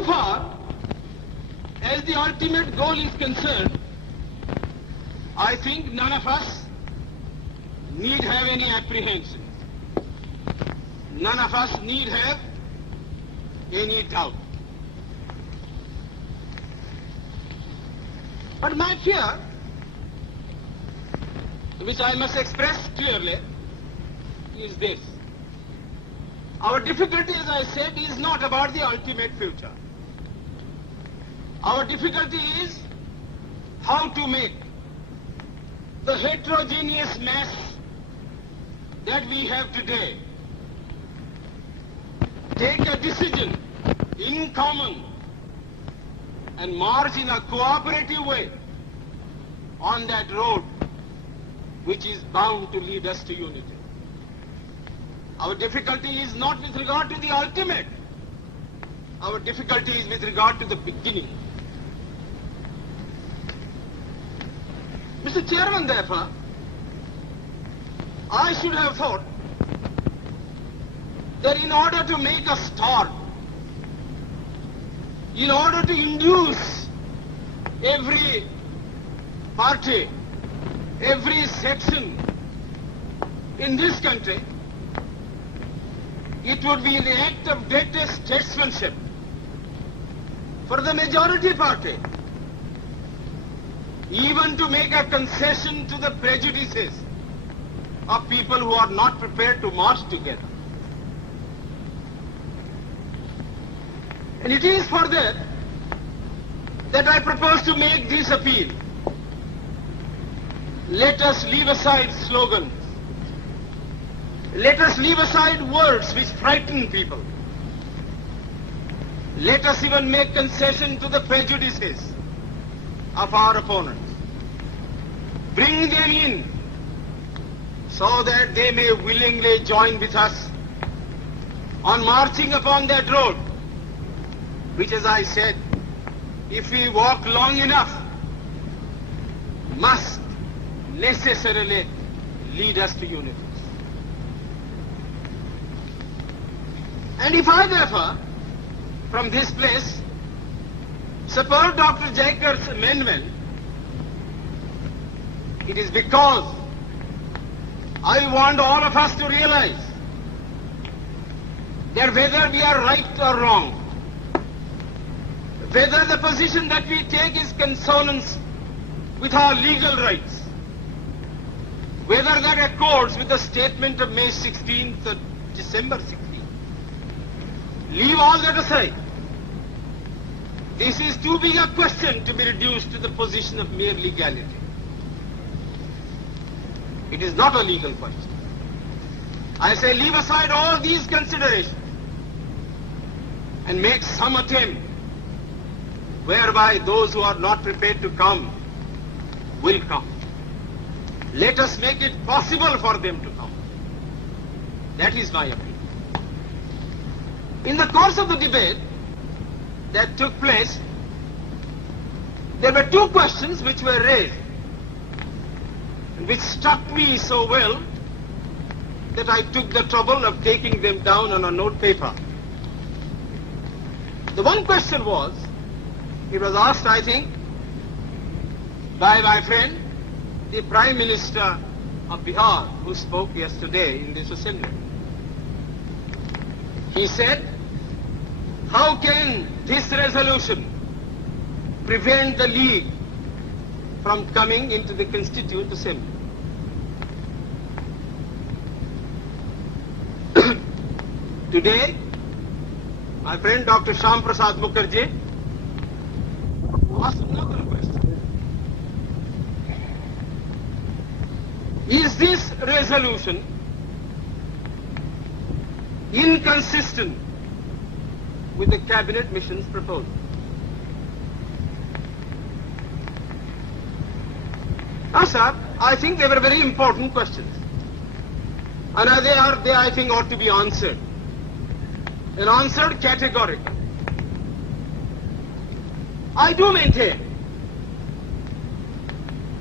So far as the ultimate goal is concerned, I think none of us need have any apprehension. None of us need have any doubt. But my fear, which I must express clearly, is this. Our difficulty, as I said, is not about the ultimate future. Our difficulty is how to make the heterogeneous mass that we have today take a decision in common and march in a cooperative way on that road which is bound to lead us to unity. Our difficulty is not with regard to the ultimate. Our difficulty is with regard to the beginning. Mr. Chairman, therefore, I should have thought that in order to make a start, in order to induce every party, every section in this country, it would be the act of greatest statesmanship for the majority party even to make a concession to the prejudices of people who are not prepared to march together. And it is for that I propose to make this appeal. Let us leave aside slogans. Let us leave aside words which frighten people. Let us even make concession to the prejudices of our opponents. Bring them in so that they may willingly join with us on marching upon that road, which, as I said, if we walk long enough, must necessarily lead us to unity. And if I, therefore, from this place, support Dr. Jaikar's amendment, it is because I want all of us to realize that whether we are right or wrong, whether the position that we take is consonance with our legal rights, whether that accords with the statement of May 16th or December 16th, leave all that aside. This is too big a question to be reduced to the position of mere legality. It is not a legal question. I say leave aside all these considerations and make some attempt whereby those who are not prepared to come will come. Let us make it possible for them to come. That is my appeal. In the course of the debate that took place, there were two questions which were raised, and which struck me so well that I took the trouble of taking them down on a note paper. The one question was, it was asked, I think, by my friend, the Prime Minister of Bihar, who spoke yesterday in this assembly. He said, how can this resolution prevent the League from coming into the Constituent Assembly? Today, my friend Dr. Shyam Prasad Mukherjee asked another question. Is this resolution inconsistent with the Cabinet Mission's proposal? Now, sir, I think they were very important questions. And they, I think, ought to be answered. And answered categorically. I do maintain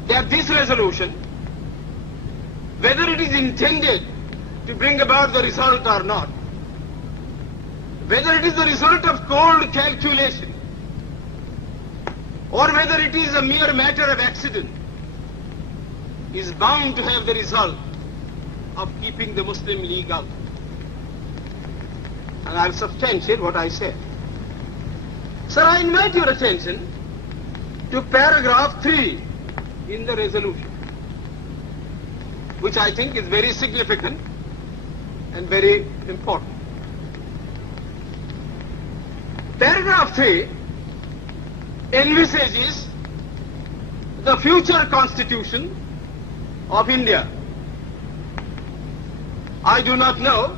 that this resolution, whether it is intended to bring about the result or not, whether it is the result of cold calculation or whether it is a mere matter of accident, is bound to have the result of keeping the Muslim League out. And I'll substantiate what I said. Sir, I invite your attention to paragraph 3 in the resolution, which I think is very significant and very important. Paragraph 3 envisages the future constitution of India. I do not know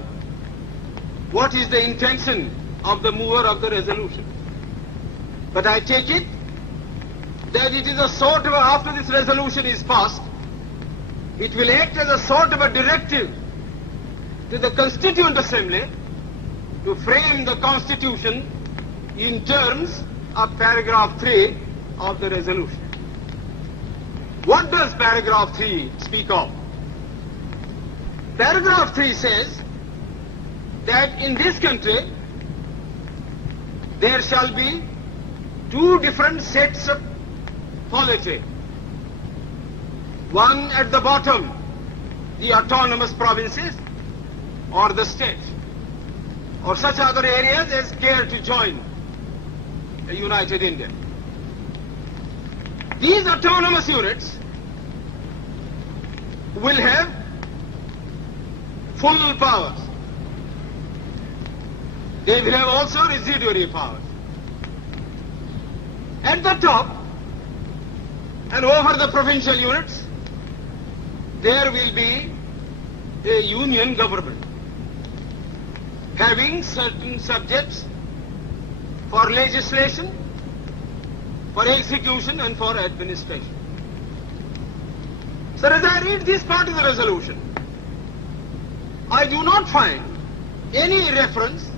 what is the intention of the mover of the resolution, but I take it that it is a sort of, after this resolution is passed, it will act as a sort of a directive to the Constituent Assembly to frame the Constitution in terms of paragraph 3 of the resolution. What does paragraph 3 speak of? Paragraph 3 says that in this country there shall be two different sets of polity. One at the bottom, the autonomous provinces or the state, or such other areas as care to join a united India. These autonomous units will have full powers. They will have also residuary powers. At the top and over the provincial units, there will be a union government having certain subjects for legislation, for execution and for administration. So as I read this part of the resolution, I do not find any reference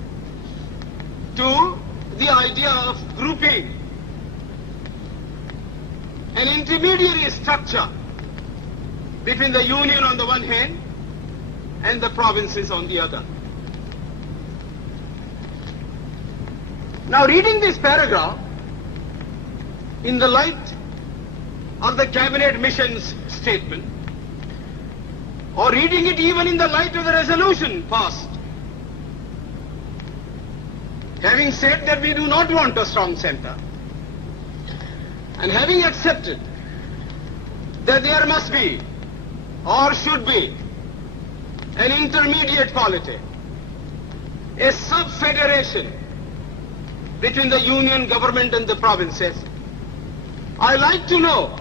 to the idea of grouping an intermediary structure between the union on the one hand and the provinces on the other. Now, reading this paragraph in the light of the cabinet mission's statement, or reading it even in the light of the resolution passed, having said that we do not want a strong center, and having accepted that there must be or should be an intermediate polity, a sub-federation between the union government and the provinces, I like to know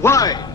why